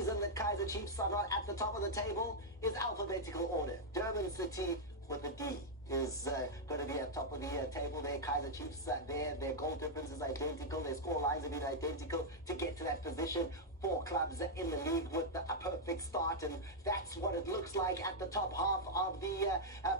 reason that Kaizer Chiefs are not at the top of the table is alphabetical order. Durban City with a D is going to be at top of the table there. Kaizer Chiefs their goal difference is identical. Their score lines have been identical to get to that position. 4 clubs in the league with a perfect start, and that's what it looks like at the top half of the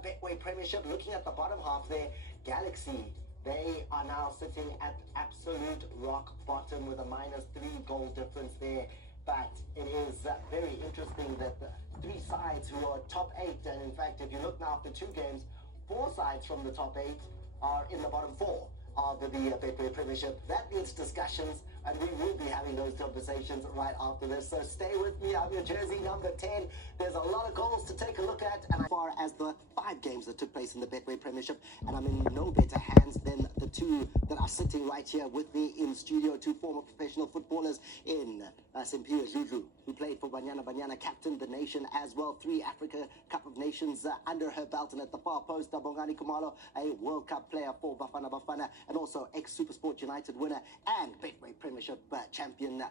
Betway Premiership. Looking at the bottom half there, Galaxy, they are now sitting at absolute rock bottom with a -3 goal difference there. But it is very interesting that the 3 sides who are top 8, and in fact, if you look now after 2 games, 4 sides from the top 8 are in the bottom 4 of the Betway Premiership. That needs discussions, and we will be having those conversations right after this. So stay with me. I'm your jersey number 10. There's a lot of goals to take a look at. And as far as the 5 games that took place in the Betway Premiership, and I'm in no better hands than the 2 that are sitting right here with me in studio, 2 former professional footballers in Simpiwe Dludlu, who played for Banyana, captained the nation as well, 3 Africa Cup of Nations under her belt, and at the far post, Bongani Kumalo, a World Cup player for Bafana, and also ex-Supersport United winner and Betway Premiership champion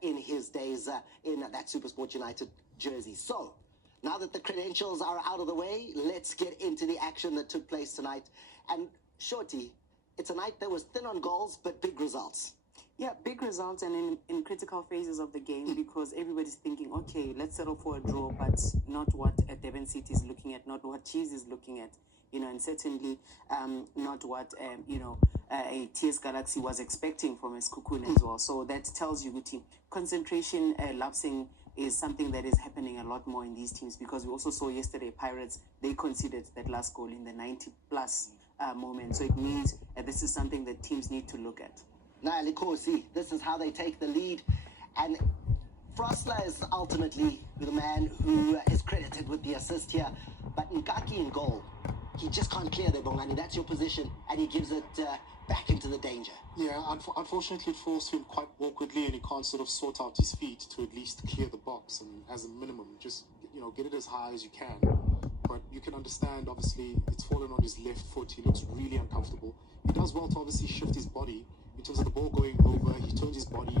in his days in that Supersport United jersey. So, now that the credentials are out of the way, let's get into the action that took place tonight. And Shorty, it's a night that was thin on goals, but big results. Yeah, big results, and in critical phases of the game, because everybody's thinking, okay, let's settle for a draw, but not what Durban City is looking at, not what Chiefs is looking at, and certainly not what, a TS Galaxy was expecting from a Skukun as well. So that tells you, Guti, concentration lapsing is something that is happening a lot more in these teams, because we also saw yesterday Pirates, they conceded that last goal in the 90-plus moment. So it means this is something that teams need to look at. Now, Likosi, this is how they take the lead. And Frosler is ultimately the man who is credited with the assist here. But Nkaki in goal, he just can't clear there, Bongani. That's your position. And he gives it back into the danger. Yeah, unfortunately it falls to him quite awkwardly, and he can't sort of sort out his feet to at least clear the box. And as a minimum, just, get it as high as you can. But you can understand, obviously, it's fallen on his left foot. He looks really uncomfortable. He does well to obviously shift his body in terms of the ball going over. He turns his body,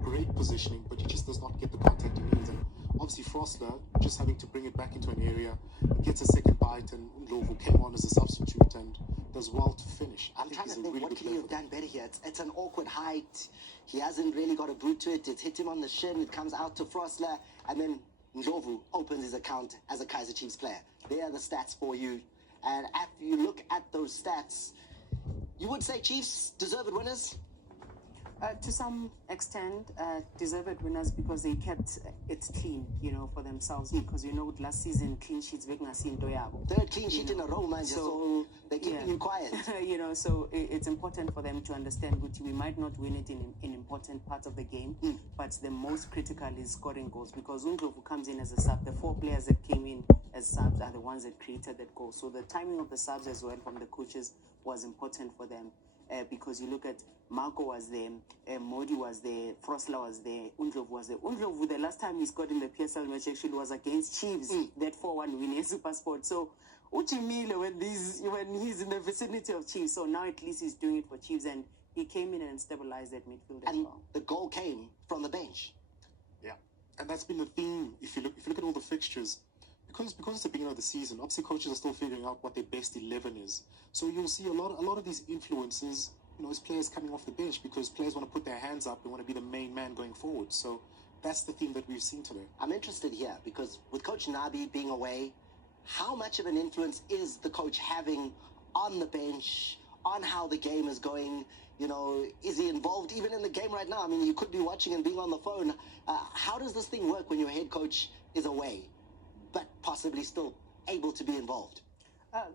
great positioning, but he just does not get the contact he needs. And obviously Frosler just having to bring it back into an area, he gets a second bite, and Ndlovu came on as a substitute and does well to finish. I'm trying to think, what could he have done better here? It's an awkward height. He hasn't really got a boot to it. It's hit him on the shin. It comes out to Frosler, and then Ndlovu opens his account as a Kaizer Chiefs player. There are the stats for you. And after you look at those stats, you would say Chiefs deserved winners? To some extent, deserved winners, because they kept it clean, for themselves. Because last season clean sheets were not seen. 3rd clean sheet in a row, man. So they're keeping you quiet. So it's important for them to understand, Guti, we might not win it in important parts of the game, but the most critical is scoring goals. Because Ndlovu comes in as a sub, the 4 players that came in as subs are the ones that created that goal. So the timing of the subs as well from the coaches was important for them. Because you look at Marco was there, Modi was there, Frosler was there, Ndlovu was there. Ndlovu, the last time he scored in the PSL match actually was against Chiefs, that 4-1 win in Supersport. So Uchimile, when he's in the vicinity of Chiefs, so now at least he's doing it for Chiefs, and he came in and stabilized that midfield as well. The goal came from the bench. Yeah, and that's been the theme. If you look at all the fixtures, because it's the beginning of the season, obviously coaches are still figuring out what their best 11 is. So you'll see a lot of these influences, as players coming off the bench, because players want to put their hands up, they want to be the main man going forward. So that's the theme that we've seen today. I'm interested here because with Coach Nabi being away, how much of an influence is the coach having on the bench, on how the game is going? Is he involved even in the game right now? I mean, you could be watching and being on the phone. How does this thing work when your head coach is away, but possibly still able to be involved?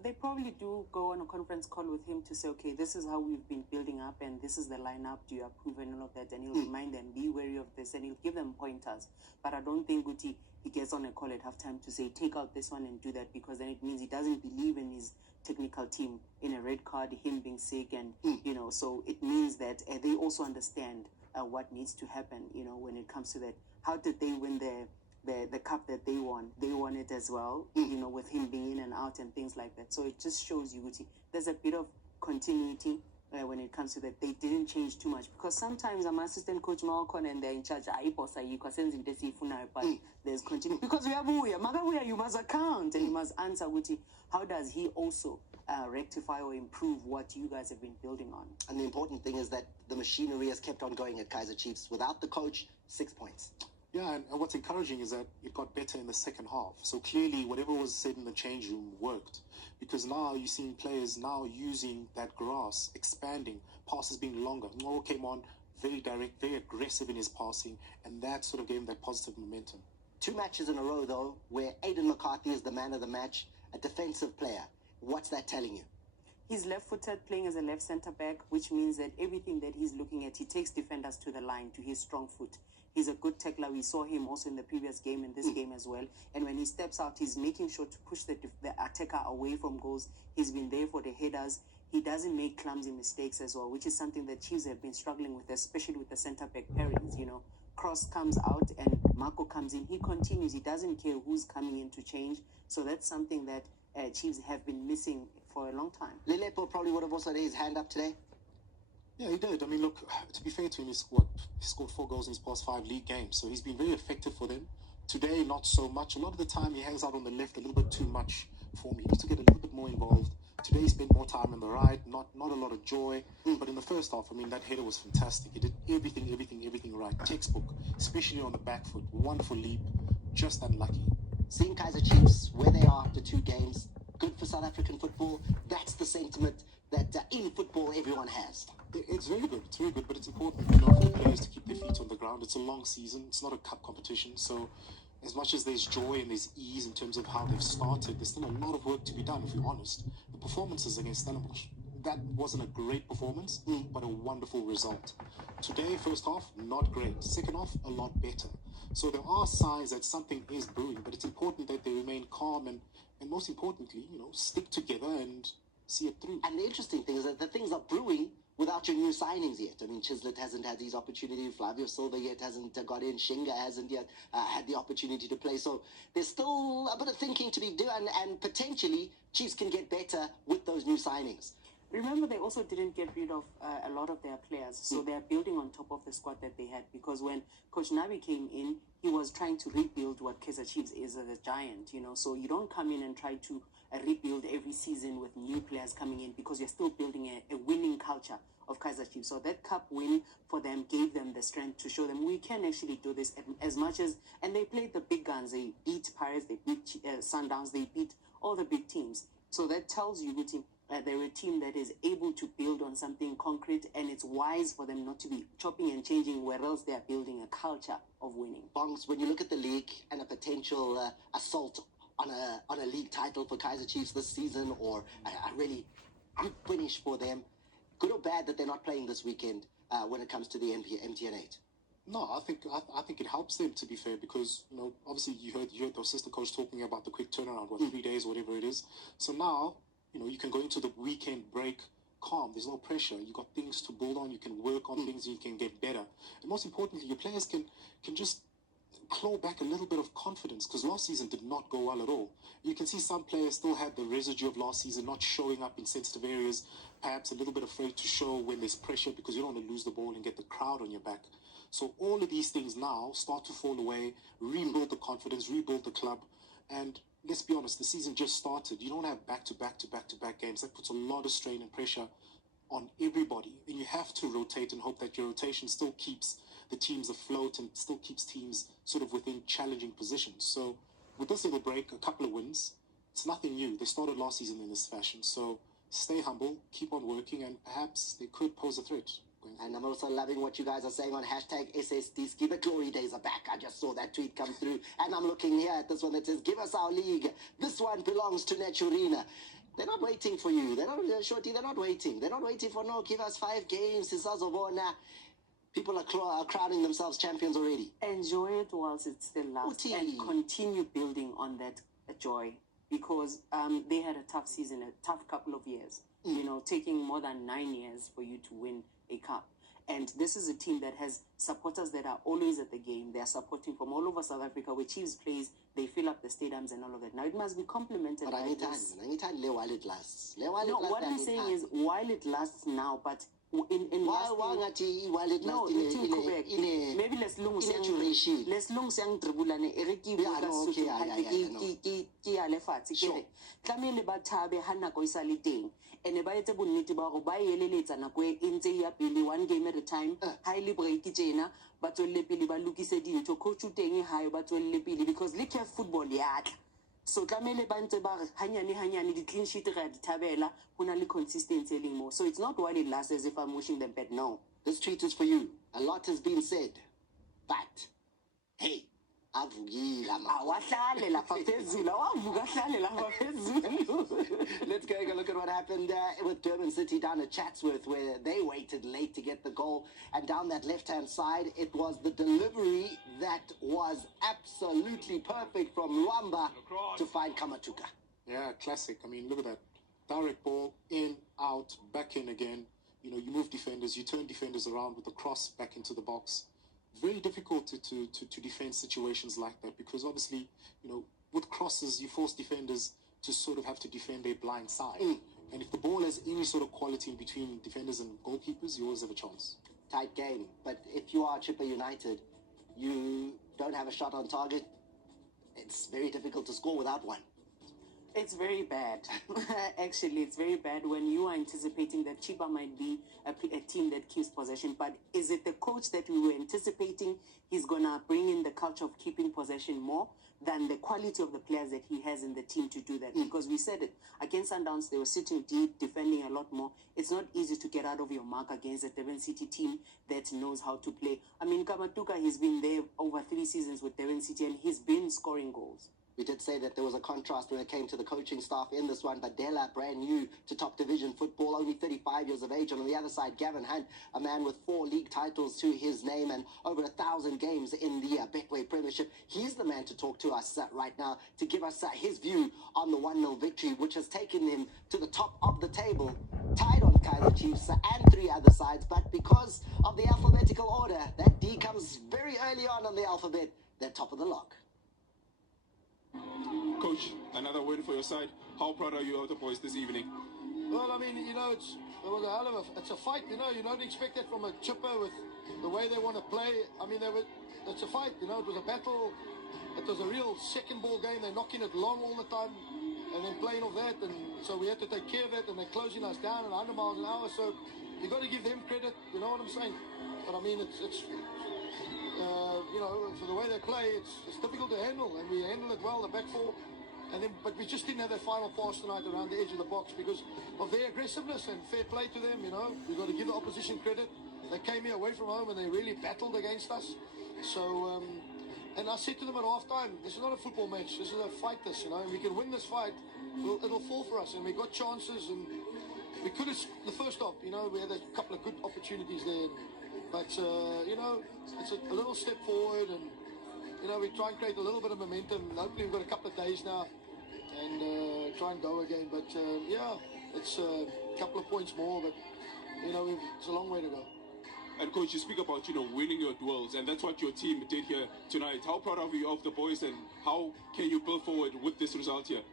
They probably do go on a conference call with him to say, okay, this is how we've been building up, and this is the lineup. Do you approve and all of that? And he'll remind them, be wary of this, and he'll give them pointers. But I don't think Guti, he gets on a call at halftime to say, take out this one and do that, because then it means he doesn't believe in his technical team, in a red card, him being sick, and, so it means that they also understand what needs to happen, when it comes to that. How did they win the cup that they won? They won it as well, with him being in and out and things like that. So it just shows you, Guti, there's a bit of continuity when it comes to that. They didn't change too much because sometimes I'm assistant coach Malcolm and they're in charge. But there's continue because we have Magabuya, you must account and you must answer Guti. How does he also rectify or improve what you guys have been building on? And the important thing is that the machinery has kept on going at Kaizer Chiefs. Without the coach, 6 points. Yeah, and what's encouraging is that it got better in the second half. So clearly, whatever was said in the change room worked. Because now you're seeing players now using that grass, expanding, passes being longer. Mo came on, very direct, very aggressive in his passing, and that sort of gave him that positive momentum. 2 matches in a row, though, where Aiden McCarthy is the man of the match, a defensive player. What's that telling you? He's left-footed, playing as a left centre-back, which means that everything that he's looking at, he takes defenders to the line, to his strong foot. He's a good tackler. We saw him also in the previous game and this game as well. And when he steps out, he's making sure to push the attacker away from goals. He's been there for the headers. He doesn't make clumsy mistakes as well, which is something that Chiefs have been struggling with, especially with the centre-back pairings. You know, Cross comes out and Marco comes in. He continues. He doesn't care who's coming in to change. So that's something that Chiefs have been missing for a long time. Lelepo probably would have also had his hand up today. Yeah, he did. I mean, look, to be fair to him, he scored 4 goals in his past 5 league games. So he's been very effective for them. Today, not so much. A lot of the time, he hangs out on the left a little bit too much for him. He needs to get a little bit more involved. Today, he spent more time on the right. Not a lot of joy. But in the first half, I mean, that header was fantastic. He did everything right. Textbook, especially on the back foot. Wonderful leap. Just unlucky. Seeing Kaizer Chiefs where they are after 2 games, good for South African football. That's the sentiment that in football everyone has. It's very good. It's very good, but it's important, you know, for players to keep their feet on the ground. It's a long season. It's not a cup competition. So as much as there's joy and there's ease in terms of how they've started, there's still a lot of work to be done, if you're honest. The performances against Stellenbosch, that wasn't a great performance, but a wonderful result. Today, first half, not great. Second half, a lot better. So there are signs that something is brewing, but it's important that they remain calm and most importantly, you know, stick together and see it through. And the interesting thing is that the things are brewing without your new signings yet. I mean, Chislett hasn't had his opportunity. Flavio Silva yet hasn't got in. Shinga hasn't yet had the opportunity to play. So there's still a bit of thinking to be done, and potentially Chiefs can get better with those new signings. Remember, they also didn't get rid of a lot of their players, so they're building on top of the squad that they had, because when Coach Nabi came in, he was trying to rebuild what Kaizer Chiefs is as a giant, you know, so you don't come in and try to rebuild every season with new players coming in, because you're still building a winning culture of Kaizer Chiefs. So that cup win for them gave them the strength to show them we can actually do this as much as, and they played the big guns. They beat Pirates, they beat Sundowns, they beat all the big teams. So that tells you, they're a team that is able to build on something concrete, and it's wise for them not to be chopping and changing where else they are building a culture of winning. Bongs, when you look at the league and a potential assault on a league title for Kaizer Chiefs this season, or a really good finish for them, good or bad that they're not playing this weekend when it comes to the MTN8? No, I think it helps them, to be fair, because, you know, obviously you heard the assistant coach talking about the quick turnaround, 3 days, whatever it is. So now, you know, you can go into the weekend break calm. There's no pressure. You got things to build on. You can work on things. You can get better. And most importantly, your players can just claw back a little bit of confidence, because last season did not go well at all. You can see some players still had the residue of last season, not showing up in sensitive areas, perhaps a little bit afraid to show when there's pressure, because you don't want to lose the ball and get the crowd on your back. So all of these things now start to fall away, rebuild the confidence, rebuild the club. And let's be honest, the season just started. You don't have back-to-back games. That puts a lot of strain and pressure on everybody. And you have to rotate and hope that your rotation still keeps the teams afloat and still keeps teams sort of within challenging positions. So with this little break, a couple of wins, it's nothing new. They started last season in this fashion. So stay humble, keep on working, and perhaps they could pose a threat. And I'm also loving what you guys are saying on hashtag SSDski. The glory days are back. I just saw that tweet come through. And I'm looking here at this one that says, give us our league. This one belongs to Naturina. They're not waiting for you. They're not, Shorty, they're not waiting. They're not waiting for, no, give us 5 games. People are crowning themselves champions already. Enjoy it whilst it still lasts, and continue building on that joy, because they had a tough season, a tough couple of years. You know, taking more than 9 years for you to win a cup. And this is a team that has supporters that are always at the game. They are supporting from all over South Africa. Where Chiefs plays, they fill up the stadiums and all of that. Now, it must be complemented But by anytime while it lasts. No, what I'm saying is while it lasts now, but in while it no, lasts maybe let's long duration. let's long sang tribulane e re ke Yeah, no, okay, yeah, ke tlamehile ba thabe ha nako e sa le teng ene ba etse bonnete ba gore ba eleletsa nako e ntse ya pele one game at a time ha ile break tsena ba tswelle pele ba lokise dintho coach u teng ha ba tswelle pele because league of football ya tla. So tlamehile ba ntse ba re hanyane di clean sheet re a di thabela ho na le consistency e leng mo. So it's not while it lasts as if I'm wishing them bad. No, this tweet is for you. A lot has been said, but hey, avugila ma. Awahlale lapha phezulu awavuka hlale lapha phezulu. Let's go and look at what happened with Durban City down at Chatsworth, where they waited late to get the goal. And down that left-hand side, it was the delivery that was absolutely perfect from Luamba to find Kamatuka. Yeah, classic. I mean, look at that. Direct ball, in, out, back in again. You know, you move defenders, you turn defenders around with a cross back into the box. Very difficult to defend situations like that because obviously, you know, with crosses, you force defenders to sort of have to defend their blind side. And if the ball has any sort of quality in between defenders and goalkeepers, you always have a chance. Tight game. But if you are Chipper United, you don't have a shot on target. It's very difficult to score without one. It's very bad. Actually, it's very bad when you are anticipating that Chiba might be a team that keeps possession. But is it the coach that we were anticipating he's going to bring in the culture of keeping possession more than the quality of the players that he has in the team to do that? Because we said it, against Sundowns, they were sitting deep, defending a lot more. It's not easy to get out of your mark against a Durban City team that knows how to play. I mean, Kamatuka, he's been there over 3 seasons with Durban City, and he's been scoring goals. We did say that there was a contrast when it came to the coaching staff in this one. Badela, brand new to top division football, only 35 years of age. And on the other side, Gavin Hunt, a man with 4 league titles to his name and over 1,000 games in the Betway Premiership. He's the man to talk to us right now to give us his view on the 1-0 victory, which has taken him to the top of the table, tied on Kaizer Chiefs and 3 other sides. But because of the alphabetical order, that D comes very early on the alphabet. They're top of the log. Coach, another win for your side. How proud are you of the boys this evening? Well, I mean, you know, it was a hell of it's a fight, you know. You don't expect that from a chipper with the way they want to play. I mean, it's a fight, you know. It was a battle. It was a real second ball game. They're knocking it long all the time and then playing off that. And so we had to take care of it, and they're closing us down at 100 miles an hour. So you got to give them credit, you know what I'm saying? But I mean, it's you know, for the way they play, it's difficult to handle, and we handle it well, the back four. But we just didn't have that final pass tonight around the edge of the box because of their aggressiveness, and fair play to them, you know. We've got to give the opposition credit. They came here away from home and they really battled against us. So, and I said to them at halftime, this is not a football match, this is a fight, you know, and we can win this fight, it'll fall for us. And we got chances, and we could have, the first half, you know, we had a couple of good opportunities there. But, you know, it's a little step forward, and, you know, we try and create a little bit of momentum. Hopefully we've got a couple of days now and try and go again. But, yeah, it's a couple of points more, but, you know, it's a long way to go. And Coach, you speak about, you know, winning your duels, and that's what your team did here tonight. How proud are you of the boys, and how can you build forward with this result here?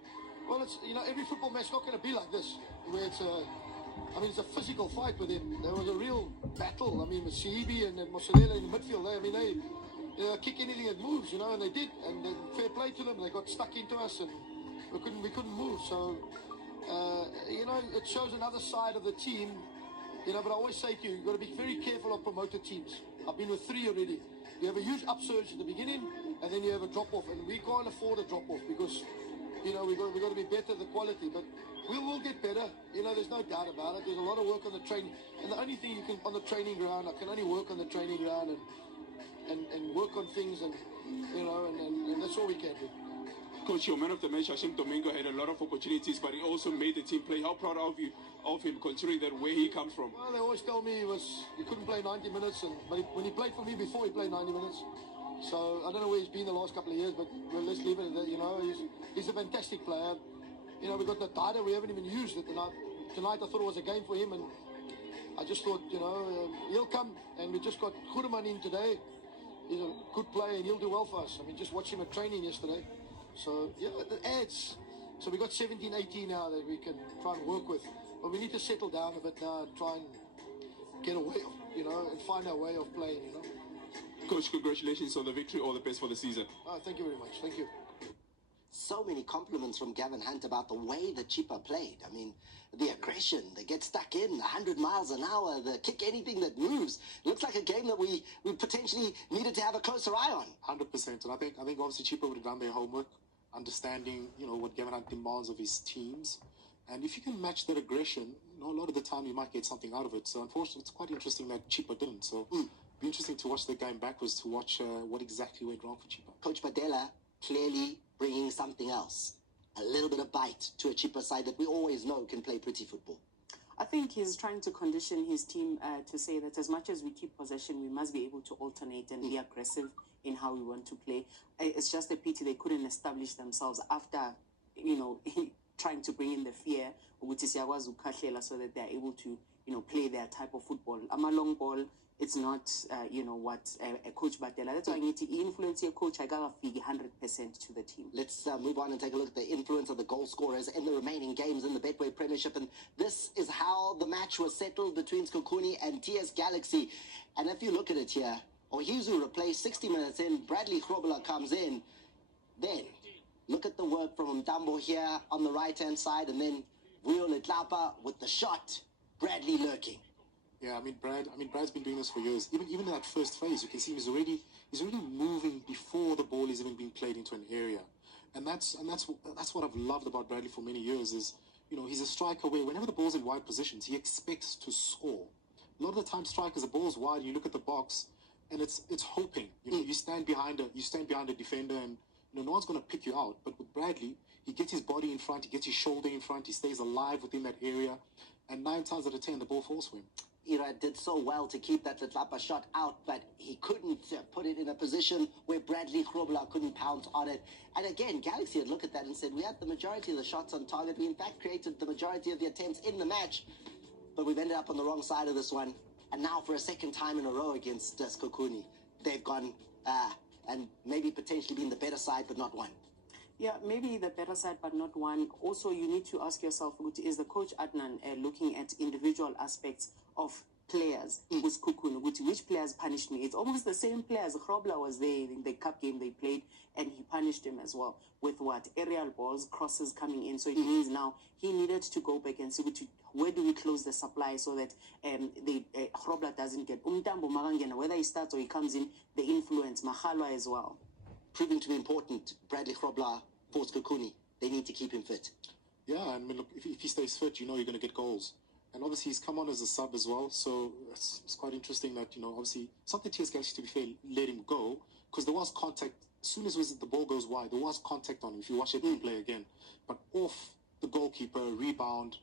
Well, it's, you know, every football match is not going to be like this, where it's I mean, it's a physical fight with him. There was a real battle. I mean, with Sibi and Mosolele in the midfield, I mean, they kick anything that moves, you know, and they did. And fair play to them. They got stuck into us, and we couldn't move. So, you know, it shows another side of the team. You know, but I always say to you, you've got to be very careful of promoted teams. I've been with 3 already. You have a huge upsurge at the beginning, and then you have a drop-off. And we can't afford a drop-off because, you know, we've got to be better at the quality. But we will get better. You know, there's no doubt about it. There's a lot of work on the training. And the only thing you can, on the training ground, I can only work on the training ground and work on things, and, you know, and that's all we can do. Coach, your man of the match, Hashim Domingo, had a lot of opportunities, but he also made the team play. How proud are you of him, considering that where he comes from? Well, they always tell me he couldn't play 90 minutes, but when he played for me before, he played 90 minutes. So I don't know where he's been the last couple of years, but let's leave it at that. You know, he's a fantastic player. You know, we got the data we haven't even used it tonight. Tonight I thought it was a game for him, and I just thought, he'll come, and we just got Goedeman in today. He's a good player, and he'll do well for us. I mean, just watch him at training yesterday. So, yeah, it adds. So we got 17, 18 now that we can try and work with. But we need to settle down a bit now and try and get away, and find our way of playing, Coach, congratulations on the victory. All the best for the season. Oh, thank you very much. Thank you. So many compliments from Gavin Hunt about the way the Chippa played. I mean, the aggression, they get stuck in 100 miles an hour, they kick anything that moves. Looks like a game that we potentially needed to have a closer eye on. 100%. And I think obviously Chippa would have done their homework, understanding, what Gavin Hunt demands of his teams. And if you can match that aggression, a lot of the time you might get something out of it. So unfortunately, it's quite interesting that Chippa didn't. So be interesting to watch the game backwards to watch what exactly went wrong for Chippa. Coach Badela clearly bringing something else. A little bit of bite to a Chippa side that we always know can play pretty football. I think he's trying to condition his team to say that as much as we keep possession, we must be able to alternate and be aggressive in how we want to play. It's just a pity they couldn't establish themselves after, trying to bring in the fear, which is so that they're able to, play their type of football. I'm a long ball. It's not, what a coach Badela. That's why I need to influence your coach. I got to 100% to the team. Let's move on and take a look at the influence of the goal scorers in the remaining games in the Betway Premiership. And this is how the match was settled between Skokuni and TS Galaxy. And if you look at it here, Ohizu replaced 60 minutes in. Bradley Grobler comes in. Then look at the work from Mtambo here on the right-hand side. And then Vuyo Letlapa with the shot. Bradley lurking. Yeah, Brad's been doing this for years. Even in that first phase, you can see he's already moving before the ball is even being played into an area, and that's what I've loved about Bradley for many years. Is he's a striker where whenever the ball's in wide positions, he expects to score. A lot of the time, strikers, the ball's wide, and you look at the box, and it's hoping. You stand behind a defender, and no one's going to pick you out. But with Bradley, he gets his body in front, he gets his shoulder in front, he stays alive within that area, and 9 times out of 10, the ball falls for him. Ira did so well to keep that Letlapa shot out, but he couldn't put it in a position where Bradley Grobler couldn't pounce on it. And again, Galaxy had looked at that and said, we had the majority of the shots on target. We, in fact, created the majority of the attempts in the match, but we've ended up on the wrong side of this one. And now for a second time in a row against Skokuni, they've gone and maybe potentially been the better side, but not one. Yeah, maybe the better side, but not one. Also, you need to ask yourself, is the coach Adnan looking at individual aspects of players with Kukun, which players punished me? It's almost the same players. Grobler was there in the cup game they played, and he punished him as well with aerial balls, crosses coming in. So it means now he needed to go back and see where do we close the supply so that Grobler doesn't get Umtambo Magangena, whether he starts or he comes in, the influence, Mahalwa as well. Proving to be important, Bradley Grobler for Skokuni. They need to keep him fit. Yeah, look, if he stays fit, you're going to get goals. And obviously he's come on as a sub as well, so it's quite interesting that, obviously, something TS Galaxy, to be fair, let him go, because there was contact. As soon as the ball goes wide, there was contact on him, if you watch it play again. But off the goalkeeper, rebound,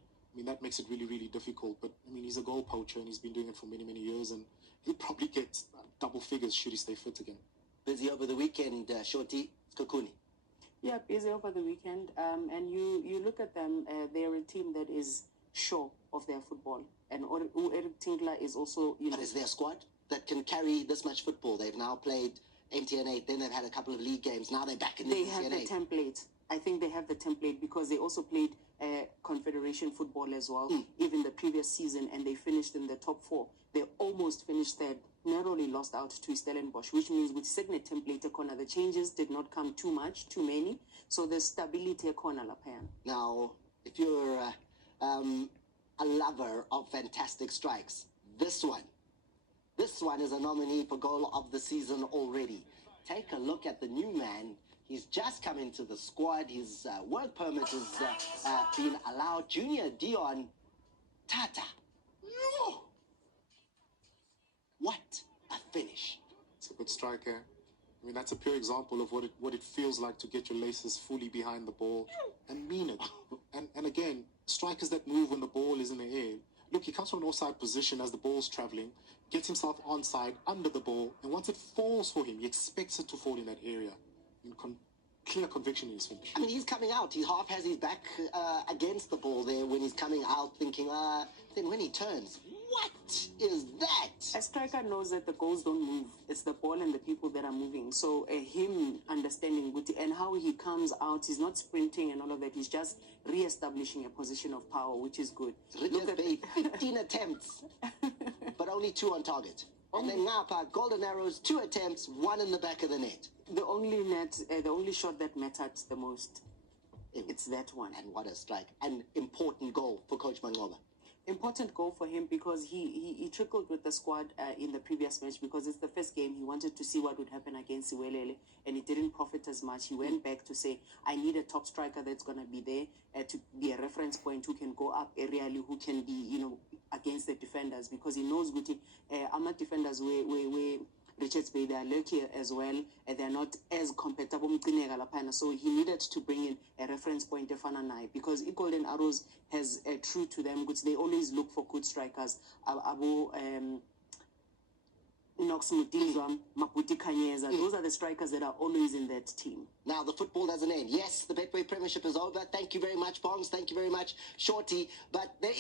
that makes it really, really difficult. But, he's a goal poacher, and he's been doing it for many, many years, and he'll probably get double figures should he stay fit again. Busy over the weekend, Shorty, Skokuni. Yeah, busy over the weekend. And you look at them, they're a team that is sure of their football. And Eric Tinkler is also, But is there a squad that can carry this much football? They've now played MTN8, then they've had a couple of league games, now they're back in the They MTN8. have the template. I think they have the template because they also played Confederation football as well, even the previous season, and they finished in the top 4. They almost finished third, narrowly lost out to Stellenbosch, which means with Signet template corner, the changes did not come too many. So there's stability corner Lapan. Now, if you're a lover of fantastic strikes, this one is a nominee for goal of the season already. Take a look at the new man. He's just come into the squad. His work permit has been allowed. Junior Dion Tata. What a finish. It's a good striker. That's a pure example of what it feels like to get your laces fully behind the ball and mean it. And again, strikers that move when the ball is in the air. Look, he comes from an offside position as the ball's traveling, gets himself onside, under the ball, and once it falls for him, he expects it to fall in that area. Clear conviction in his finish. He's coming out. He half has his back against the ball there when he's coming out, thinking, then when he turns, What is that? A striker knows that the goals don't move. It's the ball and the people that are moving. So him understanding Guti and how he comes out, he's not sprinting and all of that. He's just re-establishing a position of power, which is good. Look at 15 attempts, but only 2 on target. And then Ngapa, Golden Arrows, 2 attempts, 1 in the back of the net. The only shot that mattered the most, it's that one. And what a strike. An important goal for Coach Mangoba. Important goal for him because he trickled with the squad in the previous match because it's the first game. He wanted to see what would happen against Siwelele and he didn't profit as much. He went back to say, I need a top striker that's going to be there to be a reference point who can go up aerially, who can be, against the defenders because he knows Guti, Ahmad defenders where Richards Bay, they are lucky as well, and they're not as compatible. So he needed to bring in a reference point, Defananai, because Golden Arrows has a true to them, which they always look for good strikers. Nox Mutilizwa, Maputi Kanyeza, those are the strikers that are always in that team. Now the football doesn't end. Yes, the Betway Premiership is over. Thank you very much, Bongs. Thank you very much, Shorty. But there